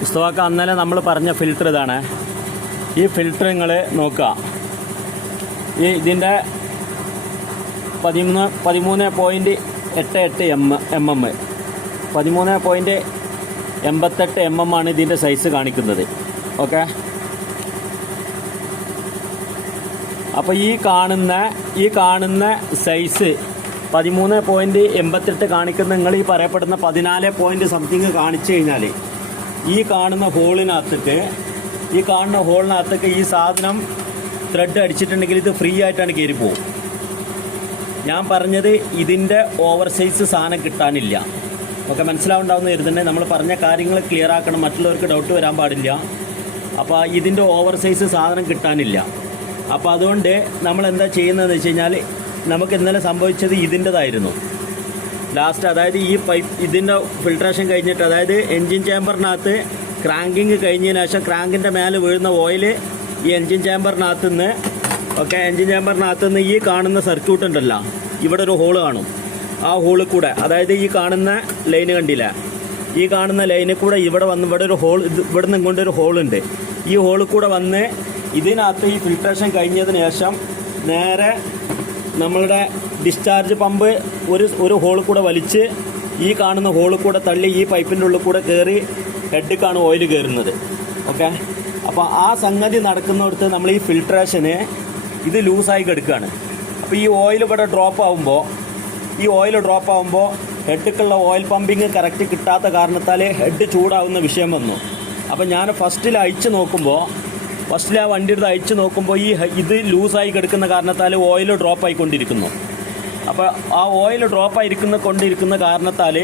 മുസ്തഫാക്ക അന്നലെ നമ്മൾ പറഞ്ഞ ഫിൽറ്റർ ഇതാണ്. ഈ ഫിൽറ്റർ നിങ്ങൾ നോക്കുക. ഇതിൻ്റെ 13.88 mm 13.88 mm ആണ് ഇതിൻ്റെ സൈസ് കാണിക്കുന്നത്. ഓക്കെ, അപ്പോൾ ഈ കാണുന്ന സൈസ് 13.88 കാണിക്കുന്ന നിങ്ങൾ ഈ പറയപ്പെടുന്ന 14 പോയിൻറ്റ് സംതിങ് കാണിച്ചു കഴിഞ്ഞാൽ ഈ കാണുന്ന ഹോളിനകത്തേക്ക് ഈ സാധനം ത്രെഡ് അടിച്ചിട്ടുണ്ടെങ്കിൽ ഇത് ഫ്രീ ആയിട്ടാണ് കയറിപ്പോവും. ഞാൻ പറഞ്ഞത് ഇതിൻ്റെ ഓവർ സൈസ് സാധനം കിട്ടാനില്ല. ഒക്കെ മനസ്സിലാവുണ്ടാവുന്ന കരുതുന്നത് നമ്മൾ പറഞ്ഞ കാര്യങ്ങൾ ക്ലിയർ ആക്കണം, മറ്റുള്ളവർക്ക് ഡൗട്ട് വരാൻ പാടില്ല. അപ്പോൾ ഇതിൻ്റെ ഓവർ സൈസ് സാധനം കിട്ടാനില്ല. അപ്പോൾ അതുകൊണ്ട് നമ്മൾ എന്താ ചെയ്യുന്നതെന്ന് വെച്ച് കഴിഞ്ഞാൽ നമുക്ക് ഇന്നലെ സംഭവിച്ചത് ഇതിൻ്റെതായിരുന്നു ലാസ്റ്റ്. അതായത് ഈ പൈപ്പ് ഇതിൻ്റെ ഫിൽട്രേഷൻ കഴിഞ്ഞിട്ട്, അതായത് എൻജിൻ ചേമ്പറിനകത്ത് ക്രാങ്കിങ് കഴിഞ്ഞതിന് ശേഷം ക്രാങ്കിൻ്റെ മേലെ വീഴുന്ന ഓയിൽ ഈ എൻജിൻ ചേമ്പറിനകത്ത് നിന്ന് ഈ കാണുന്ന സർക്യൂട്ട് ഉണ്ടല്ലോ, ഇവിടെ ഒരു ഹോള് കാണും. ആ ഹോളിൽ കൂടെ, അതായത് ഈ കാണുന്ന ലൈന് കണ്ടില്ല, ഈ കാണുന്ന ലൈനിൽ കൂടെ ഇവിടെ ഒരു ഹോൾ, ഇവിടെ നിന്ന് ഇങ്ങോട്ടൊരു ഹോളുണ്ട്. ഈ ഹോളിൽ കൂടെ വന്ന് ഇതിനകത്ത് ഈ ഫിൽട്രേഷൻ കഴിഞ്ഞതിന് ശേഷം നേരെ നമ്മളുടെ ഡിസ്ചാർജ് പമ്പ് ഒരു ഹോളിൽ കൂടെ വലിച്ച് ഈ കാണുന്ന ഹോളിൽ കൂടെ തള്ളി ഈ പൈപ്പിൻ്റെ ഉള്ളിൽ കൂടെ കയറി ഹെഡിലേക്കാണ് ഓയിൽ കയറുന്നത്. ഓക്കെ, അപ്പോൾ ആ സംഗതി നടക്കുന്നിടത്ത് നമ്മൾ ഈ ഫിൽട്രേഷന് ഇത് ലൂസായി കിടക്കുകയാണ്. അപ്പോൾ ഈ ഓയിൽ ഇവിടെ ഡ്രോപ്പ് ആകുമ്പോൾ ഹെഡിലേക്കുള്ള ഓയിൽ പമ്പിങ് കറക്റ്റ് കിട്ടാത്ത കാരണത്താൽ ഹെഡ് ചൂടാവുന്ന വിഷയം വന്നു. അപ്പോൾ ഞാൻ ഫസ്റ്റിൽ ആ വണ്ടി എടുത്ത് അയച്ചു നോക്കുമ്പോൾ ഇത് ലൂസായി കിടക്കുന്ന കാരണത്താൽ ഓയിൽ ഡ്രോപ്പ് ആയിക്കൊണ്ടിരിക്കുന്നു. അപ്പോൾ ആ ഓയിൽ ഡ്രോപ്പ് കൊണ്ടിരിക്കുന്ന കാരണത്താൽ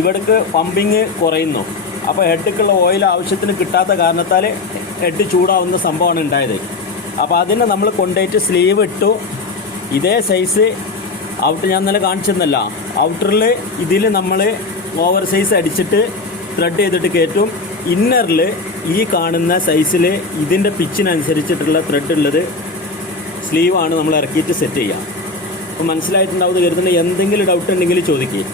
ഇവിടേക്ക് പമ്പിങ് കുറയുന്നു. അപ്പോൾ ഹെഡിലേക്കുള്ള ഓയിൽ ആവശ്യത്തിന് കിട്ടാത്ത കാരണത്താൽ ഹെഡ് ചൂടാവുന്ന സംഭവമാണ് ഉണ്ടായത്. അപ്പോൾ അതിനെ നമ്മൾ കൊണ്ടുപോയിട്ട് സ്ലീവ് ഇട്ടു. ഇതേ സൈസ് ഔട്ട് ഞാൻ ഇന്നലെ കാണിച്ചെന്നല്ല, ഔട്ടറിൽ ഇതിൽ നമ്മൾ ഓവർ സൈസ് അടിച്ചിട്ട് ത്രെഡ് ചെയ്തിട്ട് കയറ്റും. ഇന്നറിൽ ഈ കാണുന്ന സൈസിൽ ഇതിൻ്റെ പിച്ചിനനുസരിച്ചിട്ടുള്ള ത്രെഡ് ഉള്ളത് സ്ലീവാണ് നമ്മൾ ഇറക്കിയിട്ട് സെറ്റ് ചെയ്യുക. അപ്പോൾ മനസ്സിലായിട്ടുണ്ടാവുമെന്ന് കരുതുന്നത്. എന്തെങ്കിലും ഡൗട്ട് ഉണ്ടെങ്കിൽ ചോദിക്കുക.